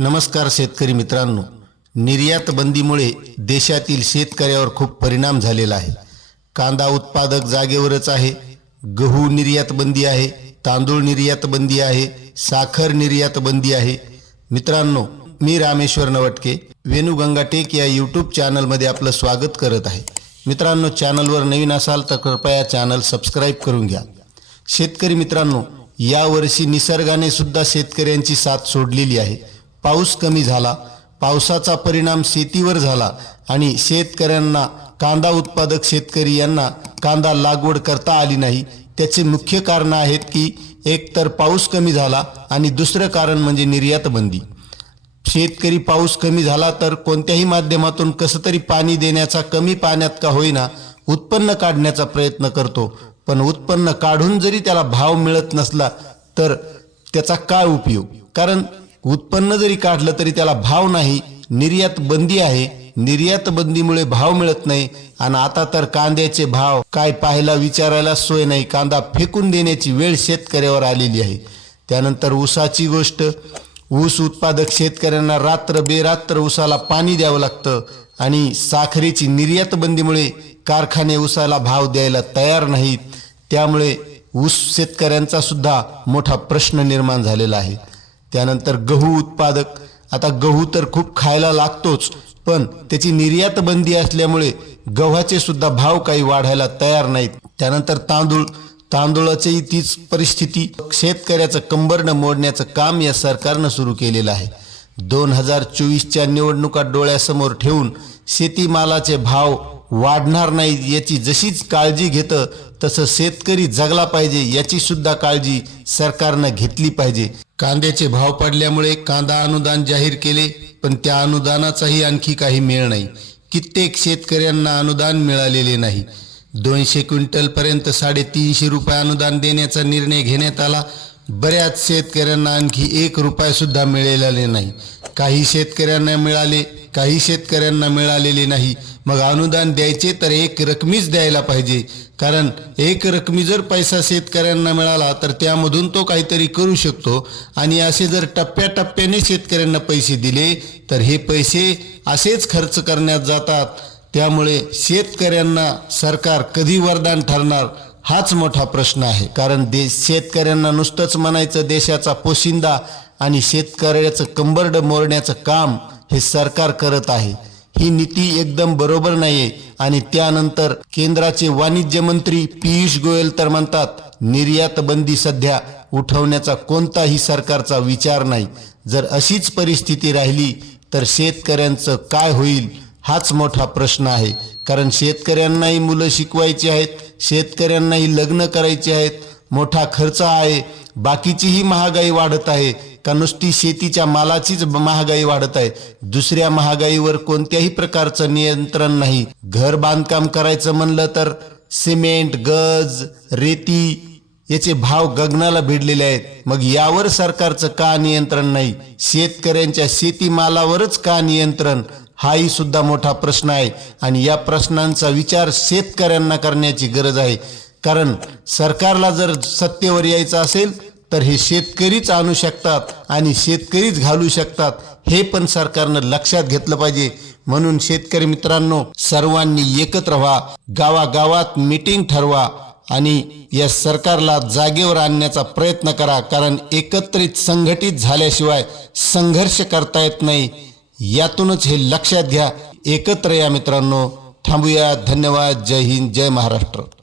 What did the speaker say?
नमस्कार शेतकरी मित्रांनो. निर्यात बंदीमुळे देशातील शेतकऱ्यावर खूप परिणाम झालेला आहे. कांदा उत्पादक जागेवरच आहे. गहू निर्यात बंदी आहे. तांदूळ निर्यात बंदी आहे. साखर निर्यात बंदी आहे. मित्रांनो मी रामेश्वर नवटके वेणू गंगाटेक या यूट्यूब चॅनलमध्ये आपलं स्वागत करत आहे. मित्रांनो चॅनलवर नवीन असाल तर कृपया चॅनल सबस्क्राईब करून घ्या. शेतकरी मित्रांनो यावर्षी निसर्गाने सुद्धा शेतकऱ्यांची साथ सोडलेली आहे. पाऊस कमी झाला पावसाचा परिणाम शेतीवर झाला आणि शेतकऱ्यांना कांदा उत्पादक शेतकरी यांना कांदा लागवड करता आली नाही. त्याचे मुख्य कारण आहेत की एक तर पाऊस कमी झाला आणि दुसरं कारण म्हणजे निर्यात बंदी शेतकरी पाऊस कमी झाला तर कोणत्याही माध्यमातून कसं तरी पाणी देण्याचा कमी पाण्यात का होईना उत्पन्न काढण्याचा प्रयत्न करतो. पण उत्पन्न काढून जरी त्याला भाव मिळत नसला तर त्याचा काय उपयोग? कारण उत्पन्न जरी काढलं तरी त्याला भाव नाही. निर्यात बंदी आहे. निर्यात बंदीमुळे भाव मिळत नाही. आणि आता तर कांद्याचे भाव काय पाहायला विचारायला सोय नाही. कांदा फेकून देण्याची वेळ शेतकऱ्यावर आलेली आहे. त्यानंतर ऊसाची गोष्ट. ऊस उत्पादक शेतकऱ्यांना रात्र बेरात्र ऊसाला पाणी द्यावं लागतं. आणि साखरेची निर्यात बंदीमुळे कारखाने ऊसाला भाव द्यायला तयार नाहीत. त्यामुळे ऊस शेतकऱ्यांचा सुद्धा मोठा प्रश्न निर्माण झालेला आहे. त्यानंतर गहू उत्पादक. आता गहू तर खूप खायला लागतोच पण त्याची निर्यात बंदी असल्यामुळे गव्हाचे सुद्धा भाव काही वाढायला तयार नाहीत. त्यानंतर तांदूळ तांदूळाचीही तीच परिस्थिती. शेतकऱ्याचं कंबरणं मोडण्याचं काम या सरकारनं सुरू केलेलं आहे. दोन हजार चोवीसच्या निवडणुका डोळ्यासमोर ठेवून शेतीमालाचे भाव वाढणार नाहीत याची जशीच काळजी घेतं तसं शेतकरी जगला पाहिजे याची सुद्धा काळजी सरकारनं घेतली पाहिजे. कांद्याचे भाव पडल्यामुळे कांदा अनुदान जाहीर केले पण त्या अनुदानाचाही आणखी काही मेळ नाही. कित्येक शेतकऱ्यांना अनुदान मिळालेले नाही. दोनशे क्विंटलपर्यंत साडेतीनशे रुपये अनुदान देण्याचा निर्णय घेण्यात आला. बऱ्याच शेतकऱ्यांना आणखी एक रुपयासुद्धा मिळालेला नाही. काही शेतकऱ्यांना मिळाले काही शेतकऱ्यांना मिळालेले नाही. मग अनुदान द्यायचे तर एक रकमीच द्यायला पाहिजे. कारण एक रकमी जर पैसा शेतकऱ्यांना मिळाला तर त्यामधून तो काहीतरी करू शकतो. आणि असे जर टप्प्याटप्प्याने शेतकऱ्यांना पैसे दिले तर हे पैसे असेच खर्च करण्यात जातात. त्यामुळे शेतकऱ्यांना सरकार कधी वरदान ठरणार हाच मोठा प्रश्न आहे. कारण देश शेतकऱ्यांना नुसतंच म्हणायचं देशाचा पोशिंदा आणि शेतकऱ्याचं कंबरड मोडण्याचं काम हे सरकार करत आहे. ही नीती एकदम बरोबर नाहीये आणि त्यानंतर केंद्राचे वाणिज्य मंत्री पियुष गोयल तर म्हणतात निर्यात बंदी सध्या उठवण्याचा कोणताही सरकारचा विचार नाही. जर अशीच परिस्थिती राहिली तर शेतकऱ्यांचं काय होईल हाच मोठा प्रश्न आहे. कारण शेतकऱ्यांनाही मुलं शिकवायची आहेत शेतकऱ्यांनाही लग्न करायचे आहेत मोठा खर्च आहे बाकीचीही महागाई वाढत आहे का नुसती शेतीच्या मालाचीच महागाई वाढत आहे? दुसऱ्या महागाईवर कोणत्याही प्रकारचं नियंत्रण नाही. घर बांधकाम करायचं म्हणलं तर सिमेंट गज रेती याचे भाव गगनाला भिडलेले आहेत. मग यावर सरकारचं का नियंत्रण नाही? शेतकऱ्यांच्या शेतीमालावरच का नियंत्रण? हाही सुद्धा मोठा प्रश्न आहे. आणि या प्रश्नांचा विचार शेतकऱ्यांना करण्याची गरज आहे. कारण सरकारला जर सत्तेवर यायचं असेल तर हे शेतकरीच आणू शकतात आणि शेतकरीच घालू शकतात हे पण सरकारनं लक्षात घेतलं पाहिजे. म्हणून शेतकरी मित्रांनो सर्वांनी एकत्र व्हा गावागावात मीटिंग ठरवा आणि या सरकारला जागेवर आणण्याचा प्रयत्न करा. कारण एकत्रित संघटित झाल्याशिवाय संघर्ष करता येत नाही. यातूनच हे लक्षात घ्या. एकत्र या मित्रांनो. थांबूया. धन्यवाद. जय हिंद. जय महाराष्ट्र.